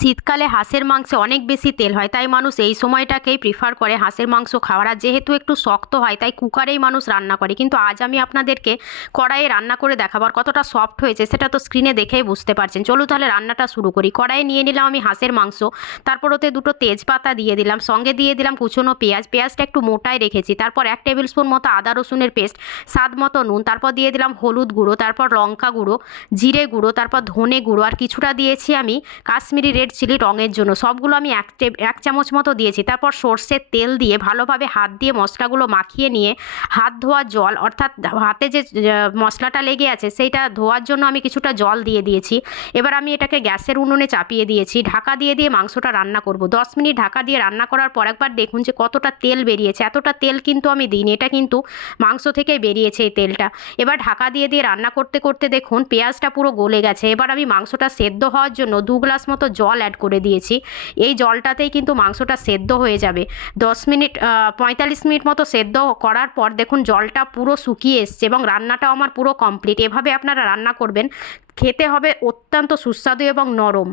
শীতকালে হাঁসের মাংসে অনেক বেশি তেল হয়, তাই মানুষ এই সময়টাকেই প্রিফার করে হাঁসের মাংস খাওয়ার। আর যেহেতু একটু শক্ত হয় তাই কুকারেই মানুষ রান্না করে, কিন্তু আজ আমি আপনাদেরকে কড়াইয়ে রান্না করে দেখাবার কতটা সফট হয়েছে সেটা তো স্ক্রিনে দেখেই বুঝতে পারছেন। চলুন তাহলে রান্নাটা শুরু করি। কড়াইয়ে নিয়ে নিলাম আমি হাঁসের মাংস, তারপর ওতে দুটো তেজপাতা দিয়ে দিলাম, সঙ্গে দিয়ে দিলাম কুচনো পেঁয়াজ, পেঁয়াজটা একটু মোটাই রেখেছি, তারপর 1 টেবিল স্পুন মতো আদা রসুনের পেস্ট, স্বাদ মতো নুন, তারপর দিয়ে দিলাম হলুদ গুঁড়ো, তারপর লঙ্কা গুঁড়ো, জিরে গুঁড়ো, তারপর ধনে গুঁড়ো, আর কিছুটা দিয়েছি আমি কাশ্মীরি রেড চিলি রঙের জন্য। সবগুলো আমি এক চামচ মতো দিয়েছি। তারপর সর্ষের তেল দিয়ে ভালোভাবে হাত দিয়ে মশলাগুলো মাখিয়ে নিয়ে হাত ধোয়া জল, অর্থাৎ হাতে যে মশলাটা লেগে আছে সেইটা ধোয়ার জন্য আমি কিছুটা জল দিয়ে দিয়েছি। এবার আমি এটাকে গ্যাসের উনুনে চাপিয়ে দিয়েছি, ঢাকা দিয়ে মাংসটা রান্না করব। 10 মিনিট ঢাকা দিয়ে রান্না করার পর একবার দেখুন যে কতটা তেল বেরিয়েছে। এতটা তেল কিন্তু আমি দিইনি, এটা কিন্তু মাংস থেকেই বেরিয়েছে এই তেলটা। এবার ঢাকা দিয়ে রান্না করতে করতে দেখুন পেঁয়াজটা পুরো গলে গেছে। এবার আমি মাংসটা সেদ্ধ হওয়ার জন্য 2 গ্লাস মতো জল অ্যাড করে দিয়েছি। এই জলটাতেই কিন্তু মাংসটা সেদ্ধ হয়ে যাবে। 45 মিনিট মতো সেদ্ধ করার পর দেখুন জলটা পুরো শুকিয়ে এসছে এবং রান্নাটাও আমার পুরো কমপ্লিট। এভাবে আপনারা রান্না করবেন, খেতে হবে অত্যন্ত সুস্বাদু এবং নরম।